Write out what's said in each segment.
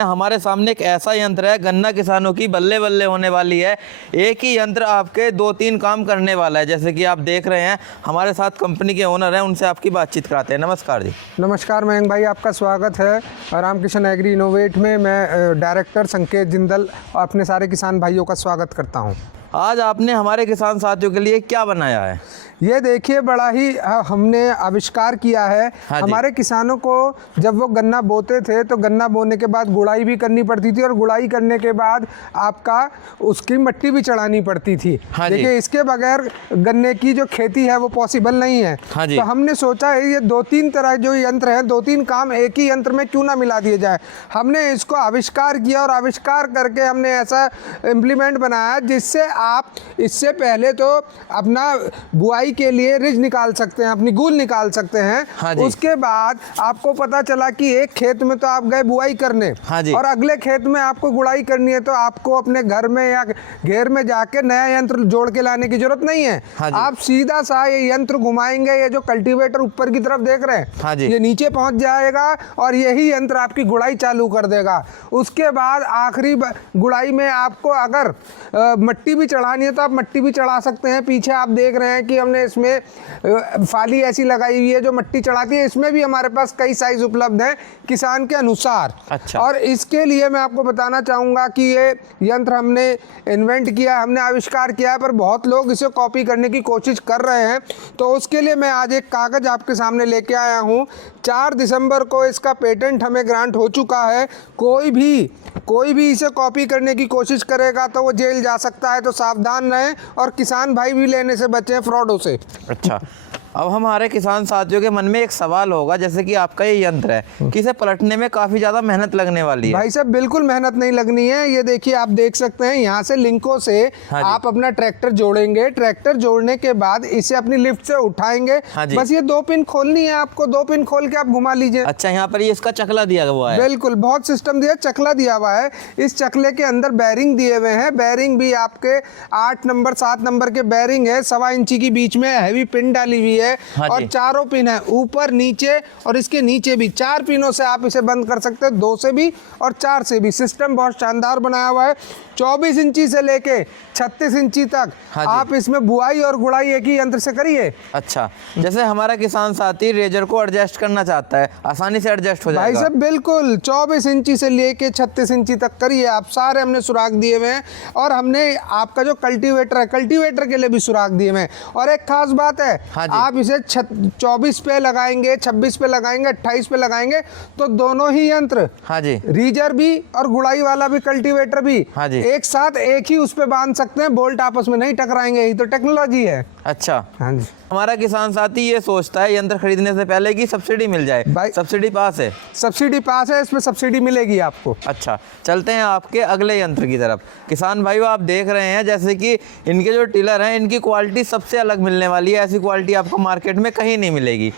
हमारे सामने एक ऐसा यंत्र है, गन्ना किसानों की बल्ले बल्ले होने वाली है। एक ही यंत्र आपके 2-3 काम करने वाला है। जैसे कि आप देख रहे हैं, हमारे साथ कंपनी के ओनर हैं, उनसे आपकी बातचीत कराते हैं। नमस्कार जी। नमस्कार मयंक भाई, आपका स्वागत है रामकिशन एग्री इनोवेट में। मैं डायरेक्टर संकेत जिंदल अपने सारे किसान भाइयों का स्वागत करता हूं। आज आपने हमारे किसान साथियों के लिए क्या बनाया है? ये देखिए, बड़ा ही हमने आविष्कार किया है। हाँ, हमारे किसानों को जब वो गन्ना बोते थे तो गन्ना बोने के बाद गुड़ाई भी करनी पड़ती थी और गुड़ाई करने के बाद आपका उसकी मिट्टी भी चढ़ानी पड़ती थी। हाँ, देखिए, इसके बगैर गन्ने की जो खेती है वो पॉसिबल नहीं है। हाँ, तो हमने सोचा है ये 2-3 तरह जो यंत्र हैं, 2-3 काम एक ही यंत्र में क्यों ना मिला दिए जाए। हमने इसको आविष्कार किया और आविष्कार करके हमने ऐसा इम्प्लीमेंट बनाया जिससे आप इससे पहले तो अपना बुआई के लिए रिज निकाल सकते हैं, अपनी गूल निकाल सकते हैं। हाँ, उसके बाद आपको पता चला कि एक खेत में तो आप गए बुआई करने, हाँ, और अगले खेत में आपको गुड़ाई करनी है, तो आपको अपने घर में या घेर में जाके नया यंत्र जोड़ के लाने की जरूरत नहीं है। हाँ, आप सीधा सा ये यंत्र घुमाएंगे, ये जो कल्टीवेटर ऊपर की तरफ देख रहे हैं, हाँ, ये नीचे पहुंच जाएगा और यही यंत्र आपकी गुड़ाई चालू कर देगा। उसके बाद आखिरी गुड़ाई में आपको अगर मिट्टी भी चढ़ानी है तो आप मिट्टी भी चढ़ा सकते हैं। पीछे आप देख रहे हैं कि हमने इसमें फाली ऐसी लगाई हुई है जो मिट्टी चढ़ाती है। इसमें भी हमारे पास कई साइज उपलब्ध हैं किसान के अनुसार। अच्छा। और इसके लिए मैं आपको बताना चाहूँगा कि ये यंत्र हमने इन्वेंट किया, हमने आविष्कार किया है, पर बहुत लोग इसे कॉपी करने की कोशिश कर रहे हैं। तो उसके लिए मैं आज एक कागज़ आपके सामने लेके आया हूँ। 4 दिसंबर को इसका पेटेंट हमें ग्रांट हो चुका है। कोई भी इसे कॉपी करने की कोशिश करेगा तो वो जेल जा सकता है। तो सावधान रहें और किसान भाई भी लेने से बचें फ्रॉडों से। अच्छा, अब हमारे किसान साथियों के मन में एक सवाल होगा, जैसे कि आपका ये यंत्र है कि इसे पलटने में काफ़ी ज़्यादा मेहनत लगने वाली है। भाई साहब, बिल्कुल मेहनत नहीं लगनी है। ये देखिए, आप देख सकते हैं यहाँ से लिंकों से आप अपना ट्रैक्टर जोड़ेंगे। ट्रैक्टर जोड़ने के बाद इसे अपनी लिफ्ट से उठाएंगे। बस ये 2 पिन खोलनी है आपको, 2 पिन खोल के आप घुमा लीजिए। अच्छा, यहाँ पर ये इसका चकला दिया हुआ है। बिल्कुल, बहुत सिस्टम दिया, चकला दिया हुआ है। इस चकले के अंदर बैरिंग दिए हुए हैं। बैरिंग भी आपके 8 नंबर 7 नंबर के बैरिंग है। 1.25 इंची की बीच में हैवी पिन डाली हुई है। और 4 पिन है, ऊपर नीचे और इसके नीचे भी 4 पिनों से आप इसे बंद कर सकते हैं, 2 से भी और 4 से भी। सिस्टम बहुत शानदार बनाया हुआ है। 24 इंची से लेके 36 इंची तक आप इसमें बुआई और गुड़ाई एक ही यंत्र से करिए। अच्छा, जैसे हमारा किसान साथी रेजर को एडजस्ट करना चाहता है, आसानी से एडजस्ट हो जाएगा। भाई साहब बिल्कुल, 24 इंची से लेके 36 इंची तक करिए आप। सारे हमने सुराख दिए हुए हैं। और हमने आपका जो कल्टीवेटर है, कल्टीवेटर के लिए भी सुराख दिए हुए हैं। और एक खास बात है, आप इसे 24 पे लगाएंगे, 26 पे लगाएंगे, 28 पे लगाएंगे तो दोनों ही यंत्र, हाँ जी, रीजर भी और गुड़ाई वाला भी कल्टीवेटर भी, हाँ जी, एक साथ एक ही उस पे बांध सकते हैं। बोल्ट आपस में नहीं टकराएंगे। यही तो टेक्नोलॉजी है। अच्छा, हाँ जी। हमारा किसान साथी ये सोचता है यंत्र खरीदने से पहले कि सब्सिडी मिल जाए। भाई, सब्सिडी पास है? सब्सिडी पास है, इसमें सब्सिडी मिलेगी आपको। अच्छा, चलते हैं आपके अगले यंत्र की तरफ। किसान भाइयों, आप देख रहे हैं जैसे कि इनके जो टिलर हैं, इनकी क्वालिटी सबसे अलग मिलने वाली है। ऐसी क्वालिटी आपको मार्केट में कहीं नहीं मिलेगी।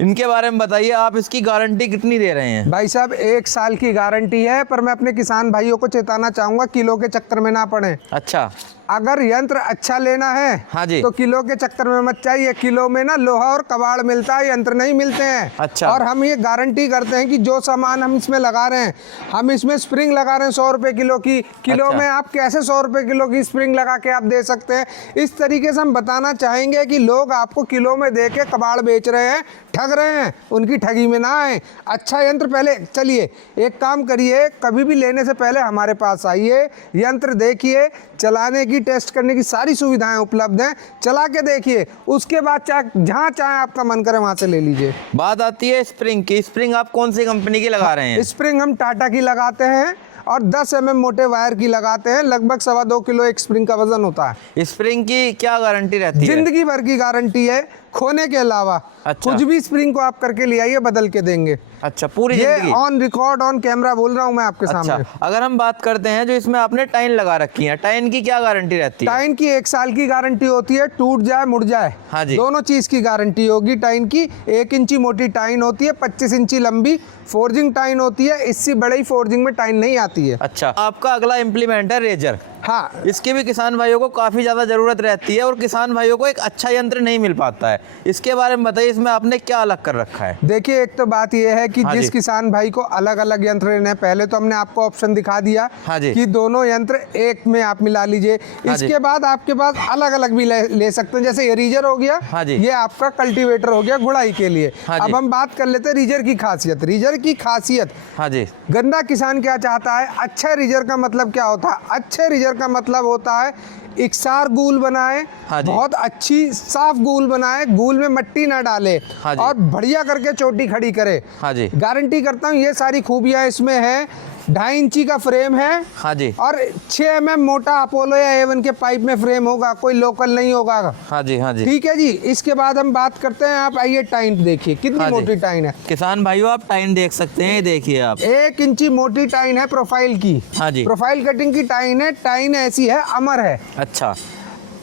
इनके बारे में बताइए, आप इसकी गारंटी कितनी दे रहे हैं? भाई साहब, 1 साल की गारंटी है, पर मैं अपने किसान भाइयों को चेताना चाहूँगा, किलो के चक्कर में ना पड़े। अच्छा, अगर यंत्र अच्छा लेना है, हाँ जी, तो किलो के चक्कर में मत चाहिए। किलो में ना लोहा और कबाड़ मिलता है, यंत्र नहीं मिलते हैं। अच्छा। और हम ये गारंटी करते हैं कि जो सामान हम इसमें लगा रहे हैं, हम इसमें स्प्रिंग लगा रहे हैं 100 रुपए किलो की। किलो अच्छा। में आप कैसे 100 रुपए किलो की स्प्रिंग लगा के आप दे सकते हैं? इस तरीके से हम बताना चाहेंगे कि लोग आपको किलो में दे के कबाड़ बेच रहे हैं, ठग रहे हैं, उनकी ठगी में ना आए। अच्छा यंत्र पहले, चलिए एक काम करिए, कभी भी लेने से पहले हमारे पास आइए, यंत्र देखिए, चलाने की, टेस्ट करने की सारी सुविधाएं उपलब्ध हैं। चला के देखिए, उसके बाद चाहे जहाँ चाहे आपका मन करे वहाँ से ले लीजिए। बात आती है स्प्रिंग की। स्प्रिंग आप कौन सी कंपनी की लगा रहे हैं? स्प्रिंग हम टाटा की लगाते हैं और 10 mm मोटे वायर की लगाते हैं। लगभग 2.25 किलो एक स्प्रिंग का वजन होता है। स्प्रिंग की क्या गारंटी रहती है? जिंदगी भर की गारंटी है, खोने के अलावा। अच्छा। कुछ भी स्प्रिंग को आप करके ले आइए, बदल के देंगे। अच्छा, पूरी ये जिंदगी? ऑन रिकॉर्ड, ऑन कैमरा बोल रहा हूँ मैं आपके सामने। अच्छा, अगर हम बात करते हैं जो इसमें आपने टाइन लगा रखी है, टाइन की क्या गारंटी रहती है? टाइन की 1 साल की गारंटी होती है, टूट जाए मुड़ जाए, हाँ जी, दोनों चीज की गारंटी होगी। टाइन की 1 इंची मोटी टाइन होती है, 25 इंची लंबी फोर्जिंग टाइन होती है। इससे बड़ी फोर्जिंग में टाइन नहीं आती है। अच्छा, आपका अगला इम्प्लीमेंट है रेजर। हाँ, इसकी भी किसान भाइयों को काफ़ी ज़्यादा ज़रूरत रहती है और किसान भाइयों को एक अच्छा यंत्र नहीं मिल पाता है। इसके बारे में बताइए, इसमें आपने क्या अलग कर रखा है? देखिए एक तो बात यह है कि हाँ जिस जी। किसान भाई को अलग अलग यंत्र लेने हैं, पहले तो हमने आपको ऑप्शन दिखा दिया हाँ जी। कि दोनों यंत्र एक में आप मिला लीजिए। हाँ जी। इसके बाद आपके पास अलग अलग भी ले सकते हैं, जैसे ये रीजर हो गया, हाँ जी। ये आपका कल्टीवेटर हो गया गुड़ाई के लिए। हाँ जी। अब हम बात कर लेते हैं रीजर की खासियत। रीजर की खासियत, हाँ जी। गन्ना किसान क्या चाहता है? अच्छे रीजर का मतलब क्या होता है? अच्छे रीजर का मतलब होता है इकसार गूल बनाए, हाँ जी। बहुत अच्छी साफ गूल बनाए, गूल में मिट्टी ना डाले, हाँ जी। और बढ़िया करके चोटी खड़ी करे। हाँ जी। गारंटी करता हूँ ये सारी खूबियाँ इसमें है। 2.5 इंची का फ्रेम है, हाँ जी। और 6 mm मोटा अपोलो या एवन के पाइप में फ्रेम होगा, कोई लोकल नहीं होगा। हाँ जी। हाँ जी। ठीक है जी। इसके बाद हम बात करते हैं, आप आइए टाइन देखिए कितनी हाँ जी। मोटी टाइन है। किसान भाइयों आप टाइन देख सकते हैं, ये देखिए आप। 1 इंची मोटी टाइन है प्रोफाइल की। हाँ जी। प्रोफाइल कटिंग की टाइन है। टाइन ऐसी है, अमर है, अच्छा।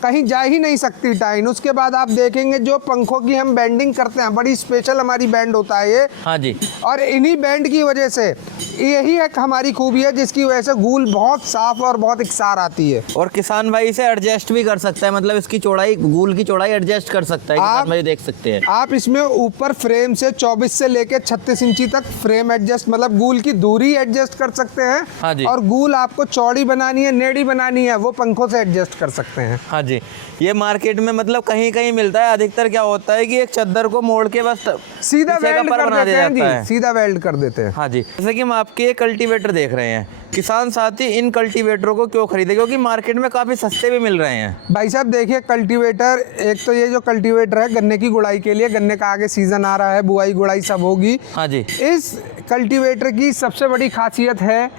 कहीं जा ही नहीं सकती टाइन। उसके बाद आप देखेंगे जो पंखों की हम बैंडिंग करते हैं, बड़ी स्पेशल हमारी बैंड होता है ये, हाँ जी। और इन्हीं बैंड की वजह से यही एक हमारी खूबी है, जिसकी वजह से गूल बहुत साफ और बहुत इकसार आती है। और किसान भाई इसे एडजस्ट भी कर सकता है, मतलब इसकी चौड़ाई, गूल की चौड़ाई एडजस्ट कर सकता है। किसान भाई देख सकते हैं आप इसमें ऊपर फ्रेम से 24 से लेके 36 इंची तक फ्रेम एडजस्ट, मतलब गूल की दूरी एडजस्ट कर सकते हैं। हाँ जी। और गूल आपको चौड़ी बनानी है, नेड़ी बनानी है, वो पंखों से एडजस्ट कर सकते हैं। हाँ जी। ये मार्केट में मतलब कहीं कहीं मिलता है। अधिकतर क्या होता है कि एक चद्दर को मोड़ के बस सीधा पीछे का वेल्ड पर कर बना देते दिया हैं जाता जी, है। सीधा वेल्ड कर देते हैं। हाँ जी। जैसे कि हम आपके कल्टीवेटर देख रहे हैं, किसान साथी इन कल्टीवेटरों को क्यों खरीदे? क्योंकि मार्केट में काफ़ी सस्ते भी मिल रहे हैं। भाई साहब देखिए, कल्टीवेटर, एक तो ये जो कल्टीवेटर है गन्ने की गुड़ाई के लिए, गन्ने का आगे सीजन आ रहा है, बुआई गुड़ाई सब होगी। हाँ जी। इस कल्टीवेटर की सबसे बड़ी खासियत है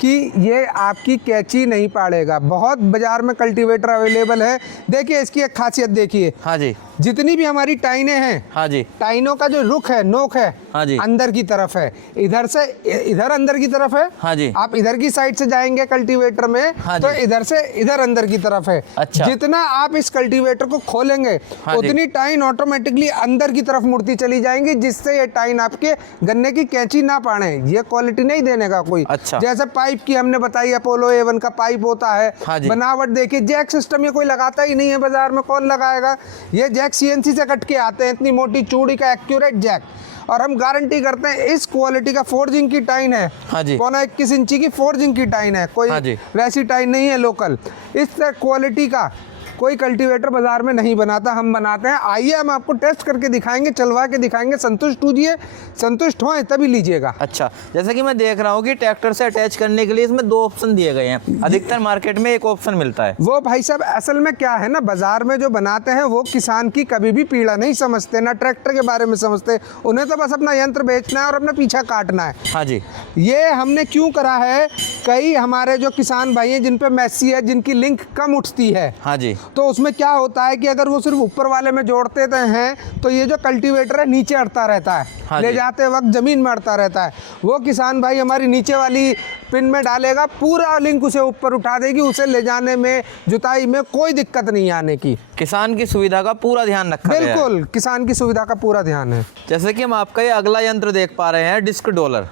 कि ये आपकी कैंची नहीं पाड़ेगा। बहुत बाजार में कल्टीवेटर अवेलेबल है। देखिए इसकी एक खासियत देखिए, हाँ जी। जितनी भी हमारी टाइनें हैं, हाँ जी। टाइनों का जो रुख है, नोक है, हाँ जी। अंदर की तरफ है, इधर से इधर अंदर की तरफ है। हाँ जी। आप इधर की साइड से जाएंगे कल्टीवेटर में, हाँ तो जी। इधर से इधर अंदर की तरफ है। अच्छा। जितना आप इस कल्टीवेटर को खोलेंगे, हाँ जी। उतनी टाइन ऑटोमेटिकली अंदर की तरफ मुड़ती चली जाएंगी, जिससे ये टाइन आपके गन्ने की कैंची ना पाड़े। ये क्वालिटी नहीं देने का कोई। अच्छा। जैसे पाइप की हमने बताई, अपोलो A1 का पाइप होता है। हाँ जी। बनावट देखिए, जैक सिस्टम ये कोई लगाता ही नहीं है बाजार में, कौन लगाएगा? ये जैक CNC से कट के आते हैं, इतनी मोटी चूड़ी का एक्यूरेट जैक। और हम गारंटी करते हैं इस क्वालिटी का फोर्जिंग की टाइन है। हाँ जी। 21 इंची की फोर्जिंग की टाइन है, कोई हाँ जी। वैसी टाइन नहीं है लोकल। इस क्वालिटी का कोई कल्टीवेटर बाजार में नहीं बनाता, हम बनाते हैं। आइए हम आपको टेस्ट करके दिखाएंगे, चलवा के दिखाएंगे, संतुष्ट होइए, संतुष्ट हों तभी लीजिएगा। अच्छा, जैसे कि मैं देख रहा हूँ कि ट्रैक्टर से अटैच करने के लिए इसमें 2 ऑप्शन दिए गए हैं। अधिकतर मार्केट में एक ऑप्शन मिलता है। वो भाई साहब असल में क्या है ना, बाजार में जो बनाते हैं वो किसान की कभी भी पीड़ा नहीं समझते, ना ट्रैक्टर के बारे में समझते। उन्हें तो बस अपना यंत्र बेचना है और अपना पीछा काटना है। हाँ जी। ये हमने क्यों करा है, कई हमारे जो किसान भाई हैं जिन पे मैसी है, जिनकी लिंक कम उठती है, हाँ जी। तो उसमें क्या होता है कि अगर वो सिर्फ ऊपर वाले में जोड़ते हैं तो ये जो कल्टीवेटर है नीचे अड़ता रहता है। हाँ ले जी। जाते वक्त जमीन में अड़ता रहता है। वो किसान भाई हमारी नीचे वाली पिन में डालेगा, पूरा लिंक उसे ऊपर उठा देगी, उसे ले जाने में, जुताई में कोई दिक्कत नहीं आने की। किसान की सुविधा का पूरा ध्यान रखा गया है। बिल्कुल, किसान की सुविधा का पूरा ध्यान है। जैसे कि हम आपका ये अगला यंत्र देख पा रहे हैं, डिस्क डॉलर।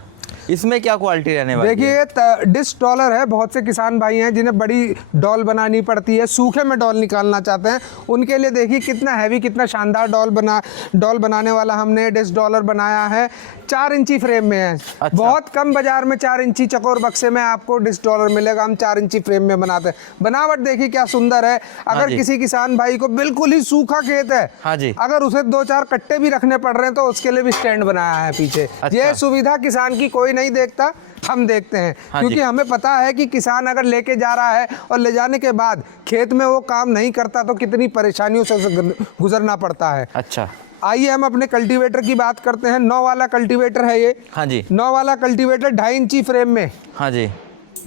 इसमें क्या क्वालिटी रहने वाली है? देखिए डिस्क डॉलर है। बहुत से किसान भाई हैं जिन्हें बड़ी डॉल बनानी पड़ती है, सूखे में डॉल निकालना चाहते हैं, उनके लिए देखिए कितना हैवी, कितना शानदार डॉल बनाने वाला हमने डिस्क डॉलर बनाया है। 4 इंची फ्रेम में है। अच्छा। बहुत कम बाजार में 4 इंची चकोर बक्से में आपको डिस्क डॉलर मिलेगा। हम 4 इंची फ्रेम में बनाते हैं। बनावट देखिए क्या सुंदर है। अगर जी। किसी किसान भाई को बिल्कुल ही सूखा खेत है, हाँ जी। अगर उसे 2-4 कट्टे भी रखने पड़ रहे हैं, तो उसके लिए भी स्टैंड बनाया है पीछे। अच्छा। ये सुविधा किसान की कोई नहीं देखता, हम देखते हैं। हाँ क्योंकि जी। हमें पता है कि किसान अगर लेके जा रहा है और ले जाने के बाद खेत में वो काम नहीं करता तो कितनी परेशानियों से उसे गुजरना पड़ता है। अच्छा। आइए हम अपने कल्टीवेटर की बात करते हैं। 9 वाला कल्टीवेटर है ये। हाँ जी। 9 वाला कल्टीवेटर 2.5 इंची फ्रेम में, हाँ जी।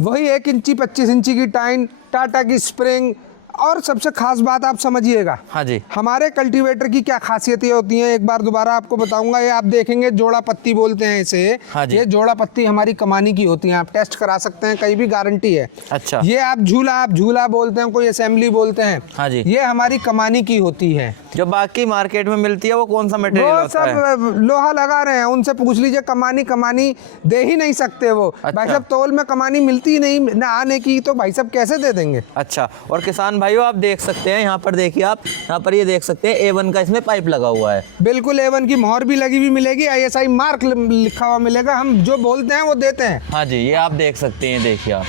वही 1 इंची 25 इंची की टाइन, टाटा की स्प्रिंग। और सबसे खास बात आप समझिएगा, हाँ जी। हमारे कल्टीवेटर की क्या खासियतें होती हैं, एक बार दोबारा आपको बताऊंगा। ये आप देखेंगे जोड़ा पत्ती बोलते हैं इसे। हाँ जी। ये जोड़ा पत्ती हमारी कमानी की होती है, आप टेस्ट करा सकते हैं, कहीं भी गारंटी है। अच्छा। ये आप झूला बोलते हैं, कोई असेंबली बोलते हैं। हाँ जी। ये हमारी कमानी की होती है। जो बाकी मार्केट में मिलती है वो कौन सा मटेरियल वो होता है? सब लोहा लगा रहे हैं, उनसे पूछ लीजिए, कमानी दे ही नहीं सकते वो। भाई साहब तौल में कमानी मिलती ही नहीं ना आने की, तो भाई साहब कैसे दे देंगे। अच्छा, और किसान भाइयों आप देख सकते हैं यहाँ पर, देखिए आप यहाँ पर ये देख सकते हैं A1 का इसमें पाइप लगा हुआ है। बिल्कुल A1 की मोहर भी लगी हुई मिलेगी, ISI मार्क लिखा हुआ मिलेगा, हम जो बोलते हैं वो देते हैं। हाँ जी, ये आप देख सकते हैं, देखिए आप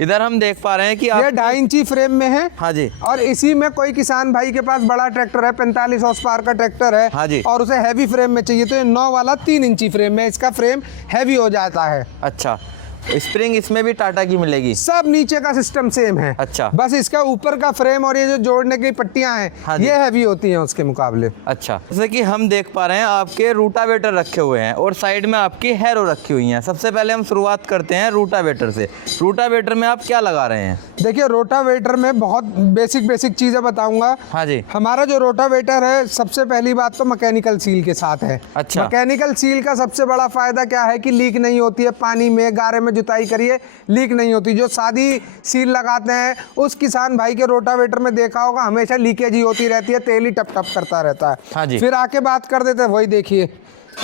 इधर हम देख पा रहे हैं कि ये आप 2.5 इंची फ्रेम में है। हाँ जी, और इसी में कोई किसान भाई के पास बड़ा ट्रैक्टर है, 45 हॉर्स पावर का ट्रैक्टर है, हाँ जी, और उसे हैवी फ्रेम में चाहिए, तो ये 9 वाला 3 इंची फ्रेम में इसका फ्रेम हैवी हो जाता है। अच्छा, स्प्रिंग इसमें भी टाटा की मिलेगी? सब नीचे का सिस्टम सेम है। अच्छा, बस इसका ऊपर का फ्रेम और ये जो जोड़ने की पट्टियां हैं, हाँ जी, ये हैवी होती हैं उसके मुकाबले। अच्छा, जैसे कि हम देख पा रहे हैं आपके रूटावेटर रखे हुए हैं और साइड में आपकी हैरो रखी हुई हैं। सबसे पहले हम शुरुआत करते हैं रूटावेटर से। रूटावेटर में आप क्या लगा रहे हैं? देखिए रोटावेटर में बहुत बेसिक चीज़ें बताऊंगा। हाँ जी, हमारा जो रोटावेटर है, सबसे पहली बात तो मैकेनिकल सील के साथ है। अच्छा, मैकेनिकल सील का सबसे बड़ा फायदा क्या है कि लीक नहीं होती है, पानी में गारे में जुताई करिए लीक नहीं होती। जो सादी सील लगाते हैं उस किसान भाई के रोटावेटर में देखा होगा हमेशा लीकेज ही होती रहती है, तेल ही टप टप करता रहता है। हाँ जी, फिर आके बात कर देते हैं, वही देखिए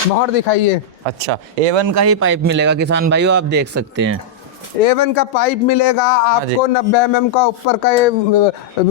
मोहर दिखाइए। अच्छा, A1 का ही पाइप मिलेगा किसान भाइयों, आप देख सकते हैं। A1 का पाइप मिलेगा आपको, 90 mm का ऊपर का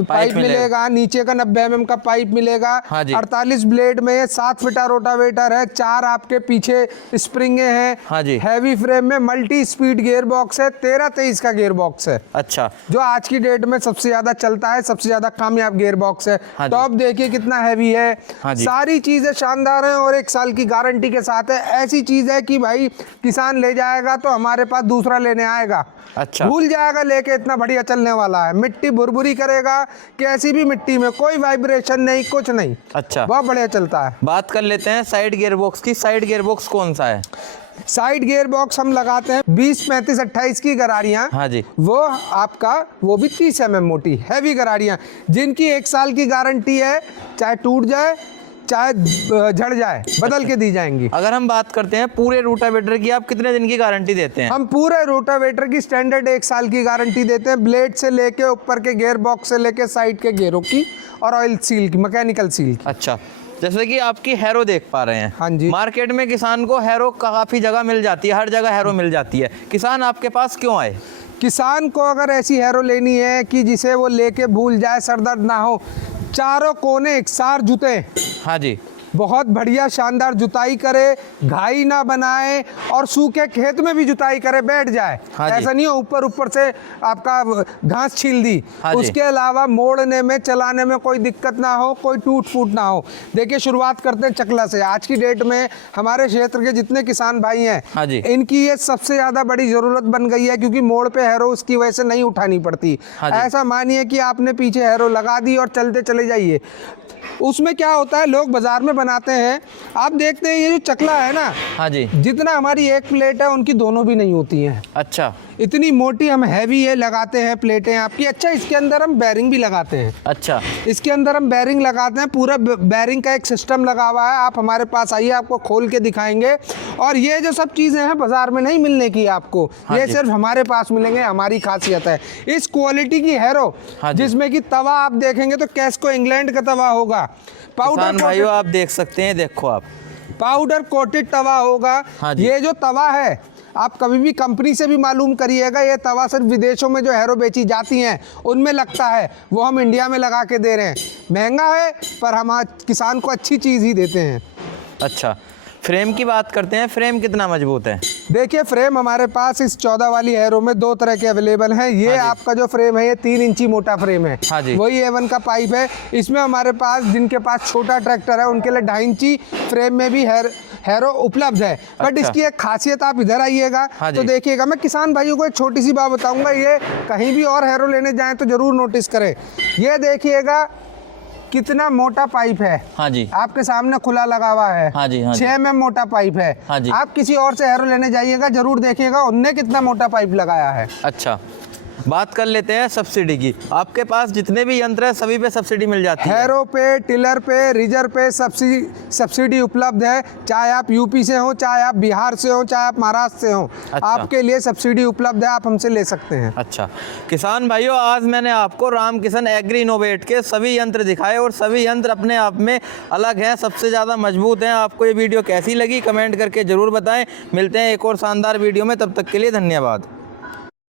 पाइप मिलेगा, नीचे का 90 mm का पाइप मिलेगा। 48 ब्लेड में 7 फीटा रोटावेटर है, 4 आपके पीछे स्प्रिंगे हैं, हैवी फ्रेम में मल्टी स्पीड गियर बॉक्स है, 13-23 का गियर बॉक्स है। अच्छा, जो आज की डेट में सबसे ज्यादा चलता है, सबसे ज्यादा कामयाब गियर बॉक्स है। टॉप देखिए कितना हैवी है। सारी चीजें शानदार हैं और 1 साल की गारंटी के साथ है। ऐसी चीज है कि भाई किसान ले जाएगा तो हमारे पास दूसरा लेने आएगा। अच्छा, भूल जाएगा लेके, इतना बढ़िया चलने वाला है। मिट्टी भुरभुरी करेगा, कैसी भी मिट्टी में कोई वाइब्रेशन नहीं, कुछ नहीं। अच्छा, बहुत बढ़िया चलता है। बात कर लेते हैं साइड गियर बॉक्स की। साइड गियर बॉक्स कौन सा है? साइड गियर बॉक्स हम लगाते हैं 20, 35, 28 की गरारियां। हाँ जी, वो आपका वो भी 30 mm मोटी हैवी गरारियां, जिनकी 1 साल की गारंटी है, चाहे टूट जाए चाहे झड़ जाए बदल के दी जाएंगी। अगर हम बात करते हैं पूरे रोटावेटर की, आप कितने दिन की गारंटी देते हैं? हम पूरे रोटावेटर की स्टैंडर्ड 1 साल की गारंटी देते हैं, ब्लेड से लेके ऊपर के गियर बॉक्स से लेके साइड के गियरों की और ऑयल सील की, मैकेनिकल सील की। अच्छा, जैसे कि आपकी हैरो देख पा रहे हैं। हाँ जी, मार्केट में किसान को हैरो काफ़ी जगह मिल जाती है, हर जगह हैरो मिल जाती है। किसान आपके पास क्यों आए? किसान को अगर ऐसी हैरो लेनी है कि जिसे वो लेके भूल जाए, सरदर्द ना हो, चारों कोने एकसार जुते, हाँ जी, बहुत बढ़िया शानदार जुताई करे, घाई ना बनाए और सूखे खेत में भी जुताई करे, बैठ जाए। ऐसा नहीं हो ऊपर से आपका घास छील दी। उसके अलावा मोड़ने में, चलाने में कोई दिक्कत ना हो, कोई टूट फूट ना हो। देखिए शुरुआत करते हैं चकला से। आज की डेट में हमारे क्षेत्र के जितने किसान भाई हैं, इनकी ये सबसे ज्यादा बड़ी जरूरत बन गई है, क्योंकि मोड़ पे हैरो उसकी वजह से नहीं उठानी पड़ती। ऐसा मानिए कि आपने पीछे हैरो लगा दी और चलते चले जाइए। उसमें क्या होता है, लोग बाजार में बनाते हैं, आप देखते हैं ये जो चकला है ना, हाँ जी, जितना हमारी एक प्लेट है उनकी दोनों भी नहीं होती हैं। अच्छा, इतनी मोटी हम हैवी है लगाते हैं प्लेटें आपकी। अच्छा, इसके अंदर हम बैरिंग भी लगाते हैं। अच्छा, इसके अंदर हम बैरिंग लगाते हैं, पूरा बैरिंग का एक सिस्टम लगा हुआ है। आप हमारे पास आइए, आपको खोल के दिखाएंगे। और ये जो सब चीज़ें हैं बाजार में नहीं मिलने की आपको, ये सिर्फ हमारे पास मिलेंगे, हमारी खासियत है। इस क्वालिटी की हैरो, जिसमें कि तवा आप देखेंगे तो कैस्को इंग्लैंड का तवा होगा। पाउडर भाइयों आप देख सकते हैं, देखो आप पाउडर कोटेड तवा होगा। ये जो तवा है आप कभी भी कंपनी से भी मालूम करिएगा, ये तवा सिर्फ विदेशों में जो हैरो बेची जाती हैं उनमें लगता है, वो हम इंडिया में लगा के दे रहे हैं। महंगा है पर हम किसान को अच्छी चीज़ ही देते हैं। अच्छा, फ्रेम की बात करते हैं। फ्रेम कितना मजबूत है? देखिए फ्रेम हमारे पास इस 14 वाली हैरो में 2 तरह के अवेलेबल हैं। ये आपका जो फ्रेम है ये 3 इंची मोटा फ्रेम है। वही A1 का पाइप है। इसमें हमारे पास, जिनके पास छोटा ट्रैक्टर है उनके लिए 2.5 इंची फ्रेम में भी हैरो उपलब्ध है। बट इसकी एक खासियत, आप इधर आइएगा तो देखिएगा। मैं किसान भाइयों को एक छोटी सी बात बताऊंगा, ये कहीं भी और हैरो लेने जाएं तो जरूर नोटिस करें। ये देखिएगा कितना मोटा पाइप है। हाँ जी, आपके सामने खुला लगा हुआ है। हाँ जी, 6 mm मोटा पाइप है। हाँ जी, आप किसी और से हैरो लेने जाइएगा, जरूर देखिएगा उनने कितना मोटा पाइप लगाया है। अच्छा, बात कर लेते हैं सब्सिडी की। आपके पास जितने भी यंत्र हैं सभी पे सब्सिडी मिल जाती है? हैरो पे, टिलर पे, रीजर पे सब्सिडी उपलब्ध है। चाहे आप यूपी से हो, चाहे आप बिहार से हो, चाहे आप महाराष्ट्र से हो, अच्छा। आपके लिए सब्सिडी उपलब्ध है, आप हमसे ले सकते हैं। अच्छा किसान भाइयों, आज मैंने आपको रामकिशन एग्री इनोवेट के सभी यंत्र दिखाए और सभी यंत्र अपने आप में अलग हैं, सबसे ज़्यादा मजबूत हैं। आपको ये वीडियो कैसी लगी कमेंट करके ज़रूर बताएं। मिलते हैं एक और शानदार वीडियो में, तब तक के लिए धन्यवाद।